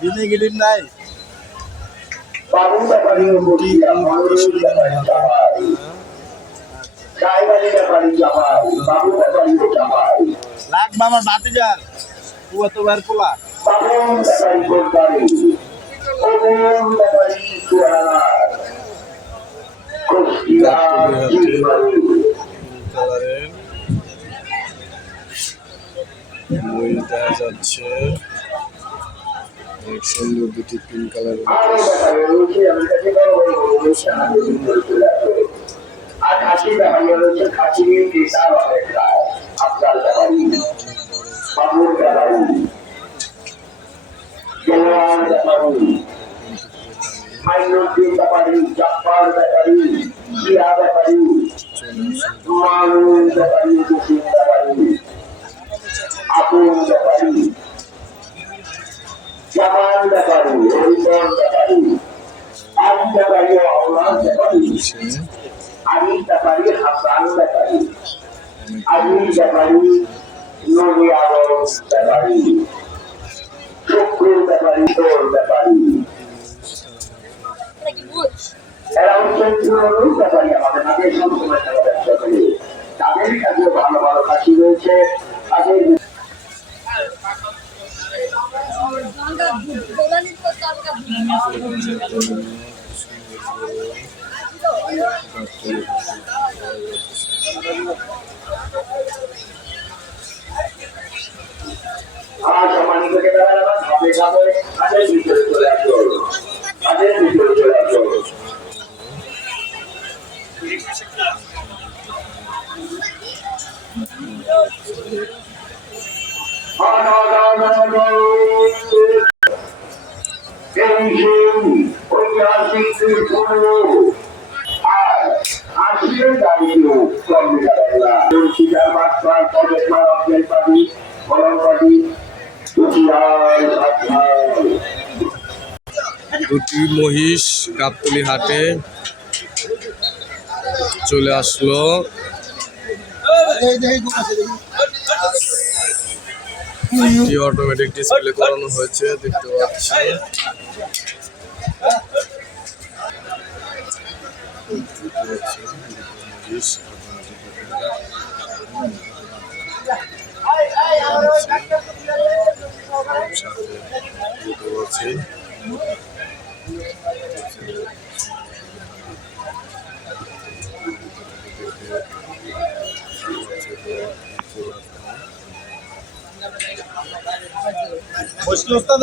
দিনে গেলেন নাই লাখ বাবা বাতি যার তোবার পোলা ময়ূর দেখা যাচ্ছে অনেক সুন্দর দুটি পিঙ্ক কালারের Jaman Bakari, Rizal Bakari, Ali Bakari, Allah Bakari, Ali Bakari, Hassan Bakari, Ali Bakari, Nuri Alam Bakari, Shukri Bakari, Tor Bakari. এরা হচ্ছেন পুরনো ব্যাপারী আমাদের মাঝে সবসময় তারা ব্যবসা করে তাদের কাছে ভালো ভালো কাশি রয়েছে তাদের সম্মানিত তাদের ভিতরে চলে আসো তাদের ভিতরে চলে আসো দুটি মহিষ গাবতলী হাটে চলে আসলো অটোমেটিক ডিসপ্লে করানো হয়েছে দেখতে পাচ্ছি মুশকিল উস্তাদ